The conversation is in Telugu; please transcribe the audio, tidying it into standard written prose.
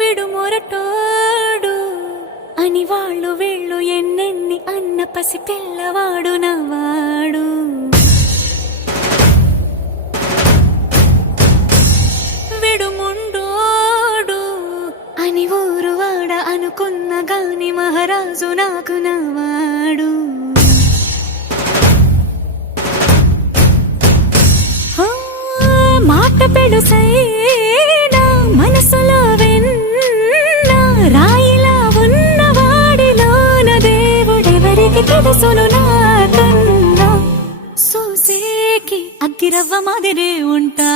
విడుమొరటోడు అని వాళ్ళు వీళ్ళు ఎన్నెన్ని అన్న పసి పిల్లవాడు నవ్వాడు. విడుముండోడు అని ఊరు వాడ అనుకున్న గాని మహారాజు నాకు నవ్వాడు. మాట పెడుసైనా మనసులో వెన్న రాయిలా ఉన్నవాడిలోన దేవుడెవరికి తెలుసును నాకన్నా. సూసేకి అగ్గిరవ్వ మాదిరే ఉంటా